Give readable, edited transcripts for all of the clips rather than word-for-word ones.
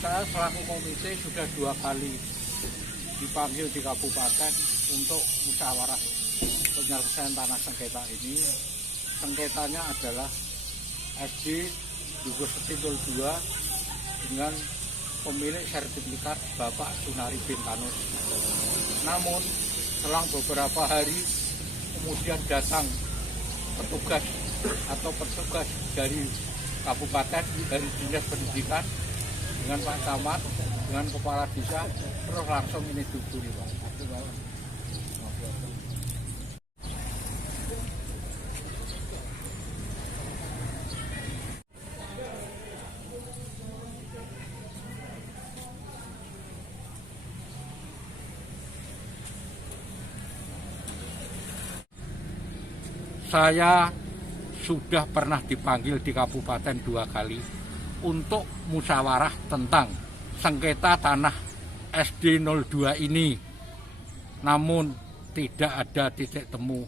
Saya selaku komite sudah 2 kali dipanggil di kabupaten untuk musyawarah penyelesaian tanah sengketa ini. Sengketanya adalah SD Dukuh Seti 02 dengan pemilik sertifikat Bapak Sunari bin Tanus. Namun selang beberapa hari kemudian datang petugas dari kabupaten, dari dinas pendidikan dengan Pak Camat, dengan kepala desa, terus langsung ini diburi, Pak. Saya sudah pernah dipanggil di kabupaten 2 kali untuk musyawarah tentang sengketa tanah SD 02 ini. Namun tidak ada titik temu,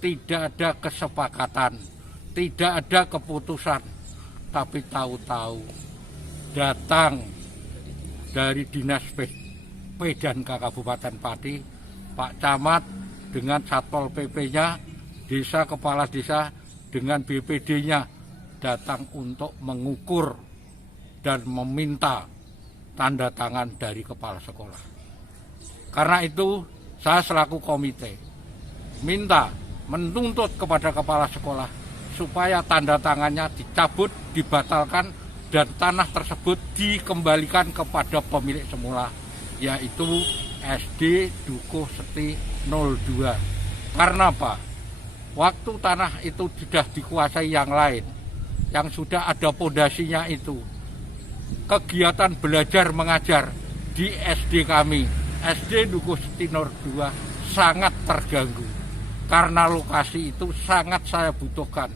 tidak ada kesepakatan, tidak ada keputusan. Tapi tahu-tahu datang dari Dinas P&K Kabupaten Pati, Pak Camat dengan Satpol PP-nya, desa kepala desa dengan BPD-nya datang untuk mengukur dan meminta tanda tangan dari kepala sekolah. Karena itu saya selaku komite minta menuntut kepada kepala sekolah supaya tanda tangannya dicabut, dibatalkan, dan tanah tersebut dikembalikan kepada pemilik semula, yaitu SD Dukuh Seti 02. Karena apa? Waktu tanah itu sudah dikuasai yang lain, yang sudah ada pondasinya itu. Kegiatan belajar mengajar di SD kami, SD Dukuh Seti 02, sangat terganggu. Karena lokasi itu sangat saya butuhkan.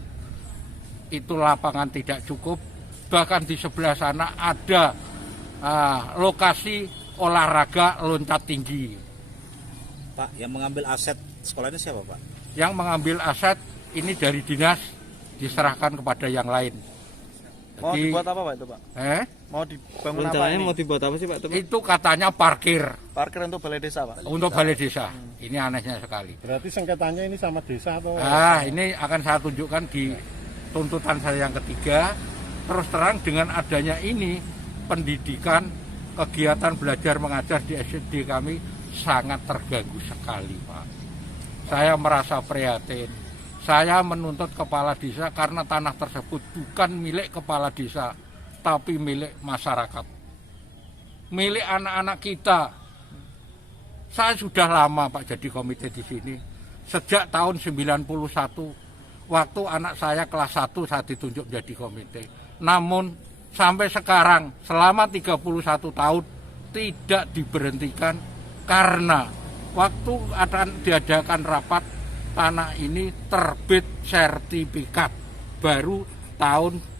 Itu lapangan tidak cukup, bahkan di sebelah sana ada lokasi olahraga loncat tinggi. Pak, yang mengambil aset sekolah ini siapa, Pak? Yang mengambil aset ini dari dinas diserahkan kepada yang lain. Mau dibuat apa, Pak, itu, Pak? Mau dibangun apa ini? Mau dibuat apa sih, Pak? Itu katanya parkir. Parkir untuk balai desa, Pak? Untuk balai desa. Ini anehnya sekali. Berarti sengketanya ini sama desa atau? Ini akan saya tunjukkan di tuntutan saya yang ketiga. Terus terang dengan adanya ini, pendidikan, kegiatan belajar mengajar di SD kami sangat terganggu sekali, Pak. Saya merasa prihatin. Saya menuntut kepala desa karena tanah tersebut bukan milik kepala desa, tapi milik masyarakat. Milik anak-anak kita. Saya sudah lama, Pak, jadi komite di sini. Sejak tahun 91, waktu anak saya kelas 1 saya ditunjuk jadi komite. Namun sampai sekarang selama 31 tahun tidak diberhentikan karena waktu akan diadakan rapat tanah ini terbit sertifikat baru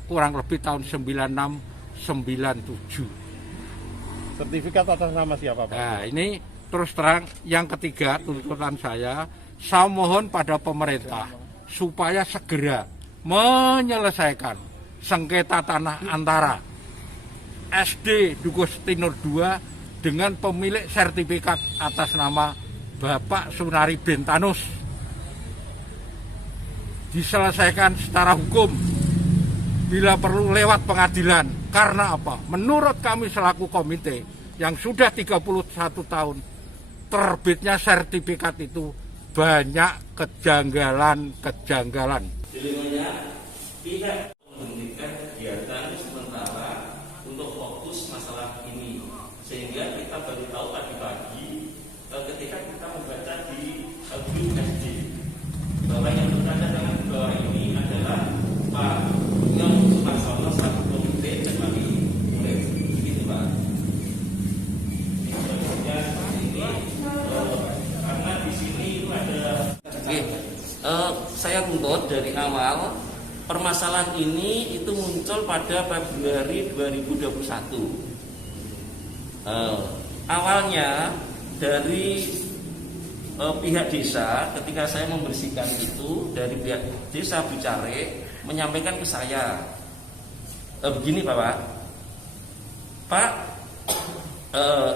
kurang lebih tahun 96-97. Sertifikat atas nama siapa, Pak? Nah, ini terus terang yang ketiga tuntutan saya mohon pada pemerintah supaya segera menyelesaikan sengketa tanah antara SD Dukuh Seti 02 dengan pemilik sertifikat atas nama Bapak Sunari bin Tanus. Diselesaikan secara hukum, bila perlu lewat pengadilan. Karena apa? Menurut kami selaku komite yang sudah 31 tahun, terbitnya sertifikat itu banyak kejanggalan-kejanggalan. Jadinya pihak menghentikan kegiatan sementara untuk fokus masalah ini, sehingga kita baru tahu tadi pagi ketika kita membaca di grup SD bahwa yang berada dengan bawah ini adalah Pak Nyong Sumarsono selaku komite dan kami mulai begitu, Pak. Ini karena di sini itu ada. Saya tuntut dari awal permasalahan ini itu muncul pada Februari 2021. Awalnya dari pihak desa, ketika saya membersihkan itu, dari pihak desa Bucare menyampaikan ke saya begini, Pak,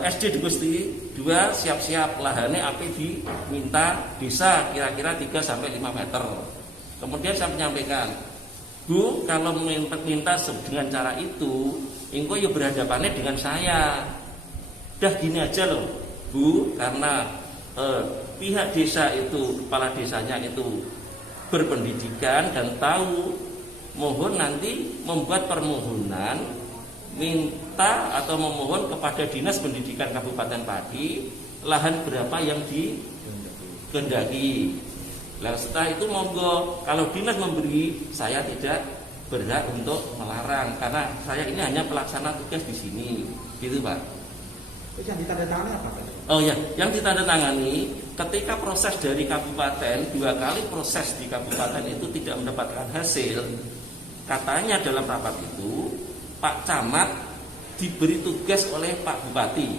SD Gusti 2 siap-siap lahannya api diminta desa kira-kira 3-5 meter. Kemudian saya menyampaikan, Bu, kalau minta dengan cara itu, engko ya berhadapannya dengan saya. Dah gini aja loh, Bu, karena pihak desa itu, kepala desanya itu berpendidikan dan tahu, mohon nanti membuat permohonan minta atau memohon kepada Dinas Pendidikan Kabupaten Pati lahan berapa yang dikehendaki. Lalu setelah itu monggo, kalau dinas memberi, saya tidak berhak untuk melarang karena saya ini hanya pelaksana tugas di sini, gitu Pak. Yang ditandatangani apa Pak? Oh ya, yang ditandatangani ketika proses dari kabupaten 2 kali proses di kabupaten itu tidak mendapatkan hasil, katanya dalam rapat itu Pak Camat diberi tugas oleh Pak Bupati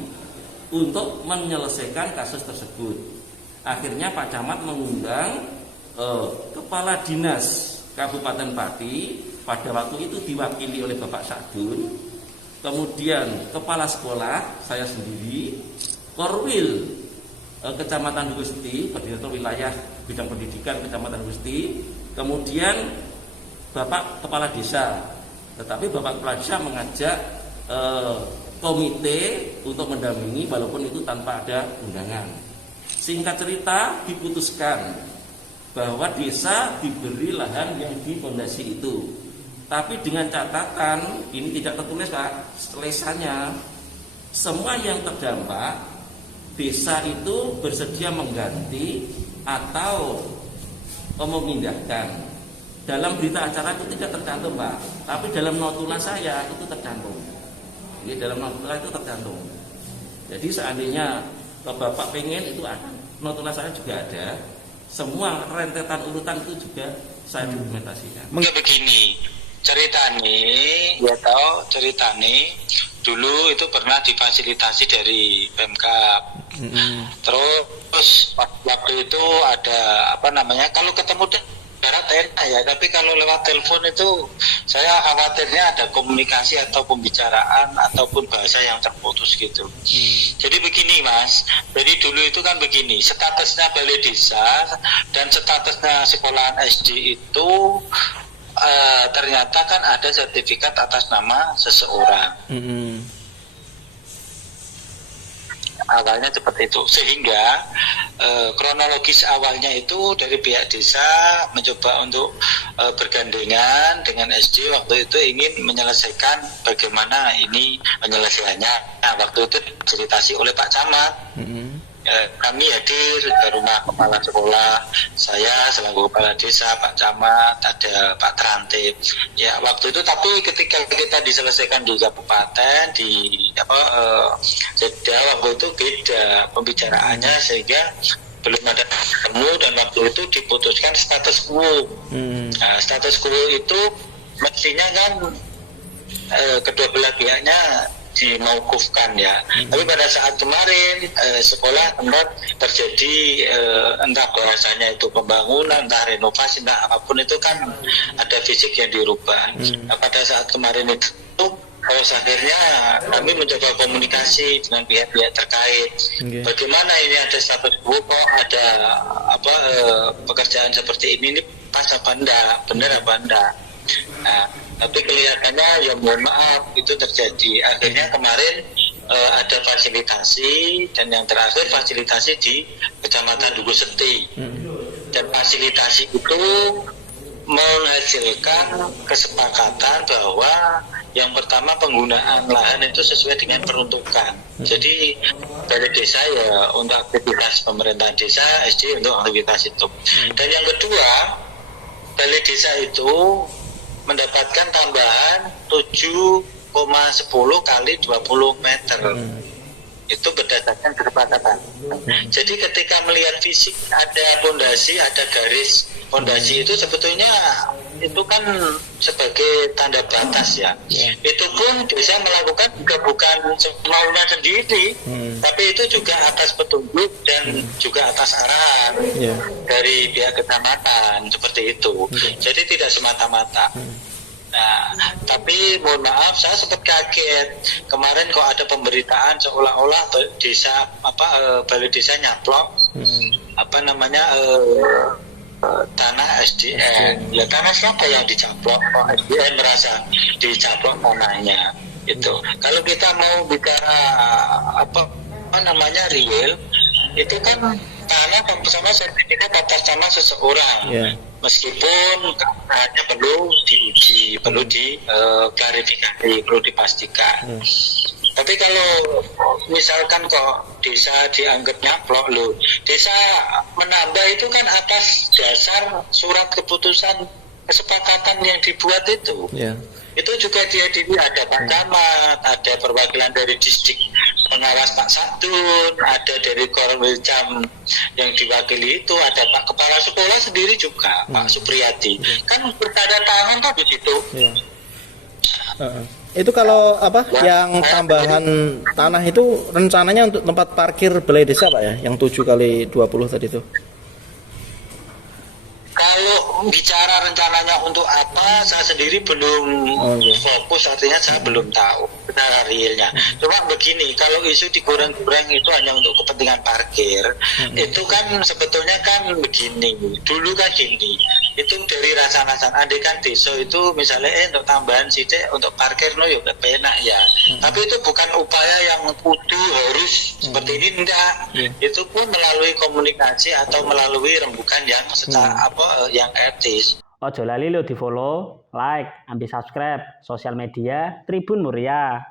untuk menyelesaikan kasus tersebut. Akhirnya Pak Camat mengundang Kepala Dinas Kabupaten Pati, pada waktu itu diwakili oleh Bapak Sadun, kemudian Kepala Sekolah, saya sendiri, Korwil Kecamatan Gusti, Koordinator Wilayah Bidang Pendidikan Kecamatan Gusti, kemudian Bapak Kepala Desa. Tetapi Bapak Kepala Desa mengajak komite untuk mendampingi walaupun itu tanpa ada undangan. Singkat cerita diputuskan bahwa desa diberi lahan yang di fondasi itu. Tapi dengan catatan, ini tidak tertulis Pak, tulisannya semua yang terdampak desa itu bersedia mengganti atau memindahkan. Dalam berita acara itu tidak tercantum Pak, tapi dalam notula saya itu tercantum. Ini dalam notula itu tercantum. Jadi seandainya Bapak pengen itu ada, notula saya juga ada. Semua rentetan urutan itu juga saya dokumentasikan. Begini, ceritanya dulu itu pernah difasilitasi dari Pemkab. Terus waktu itu ada kalau ketemu darat enak ya, tapi kalau lewat telepon itu saya khawatirnya ada komunikasi atau pembicaraan ataupun bahasa yang terputus gitu. Jadi begini Mas, jadi dulu itu kan begini, statusnya balai desa dan statusnya sekolahan SD itu ternyata kan ada sertifikat atas nama seseorang. Awalnya seperti itu, sehingga kronologis awalnya itu dari pihak desa mencoba untuk bergandengan dengan SD waktu itu ingin menyelesaikan bagaimana ini penyelesaiannya. Nah, waktu itu difasilitasi oleh Pak Camat. Kami hadir ke rumah kepala sekolah, saya selaku kepala desa, Pak Camat, ada Pak Trantip. Ya waktu itu, tapi ketika kita diselesaikan di kabupaten di Jeddah, waktu itu beda pembicaraannya sehingga belum ada ketemu dan waktu itu diputuskan status quo. Nah, status quo itu mestinya kan kedua belah pihaknya dimaukufkan ya. Tapi pada saat kemarin sekolah tempat terjadi entah bahasanya itu pembangunan, entah renovasi, entah apapun itu kan ada fisik yang dirubah. Nah, pada saat kemarin itu akhirnya kami mencoba komunikasi dengan pihak-pihak terkait. Bagaimana ini ada status quo, kok ada pekerjaan seperti ini pas apa enggak, benar apa enggak. Nah, tapi kelihatannya ya mohon maaf itu terjadi. Akhirnya kemarin ada fasilitasi dan yang terakhir fasilitasi di Kecamatan Duku Seti. Dan fasilitasi itu menghasilkan kesepakatan bahwa yang pertama penggunaan lahan itu sesuai dengan peruntukan. Jadi dari desa ya untuk aktivitas pemerintahan desa, SD untuk aktivitas itu. Dan yang kedua, balai desa itu mendapatkan tambahan 7,10 kali 20 meter. Itu berdasarkan kesepakatan. Jadi ketika melihat fisik ada pondasi, ada garis pondasi itu sebetulnya itu kan sebagai tanda batas ya. Itu pun desa melakukan juga bukan semaunya sendiri, tapi itu juga atas petunjuk dan juga atas arahan dari pihak kecamatan seperti itu. Jadi tidak semata-mata. Nah, tapi mohon maaf, saya sempat kaget kemarin kok ada pemberitaan seolah-olah balai desa nyaplok tanah SDN. Ya tanah siapa yang dicaplok? Oh, SDN merasa dicaplok tanahnya. Itu. Kalau kita mau bicara real, itu kan tanah sama sertifikat tata tanah seseorang. Meskipun kebenarannya perlu diuji, perlu diklarifikasi, perlu dipastikan. Tapi kalau misalkan kok desa dianggap nyaplok loh, desa menambah itu kan atas dasar surat keputusan kesepakatan yang dibuat itu. Itu juga dihadiri ada Pak Camat, ada perwakilan dari distrik pengawas Pak Satun, ada dari Korwilcam yang diwakili itu, ada Pak Kepala Sekolah sendiri juga, Pak Supriyadi. Kan bertanda tangan kan di situ. Itu kalau yang tambahan tanah itu rencananya untuk tempat parkir balai desa Pak ya, yang 7x20 tadi itu. Kalau bicara rencananya untuk apa, saya sendiri belum fokus, artinya saya belum tahu benar realnya. Cuma begini, kalau isu digoreng-goreng itu hanya untuk kepentingan parkir, itu kan sebetulnya kan begini. Dulu kan gini, itu dari rasa-rasa andai kan desa itu misalnya untuk tambahan sidik untuk parkir ya udah penak ya. Tapi itu bukan upaya yang kudu harus seperti ini, enggak. Itu pun melalui komunikasi atau melalui rembukan yang secara yang etis. Ojo lali lo di follow, like, ambil subscribe sosial media Tribun Muria.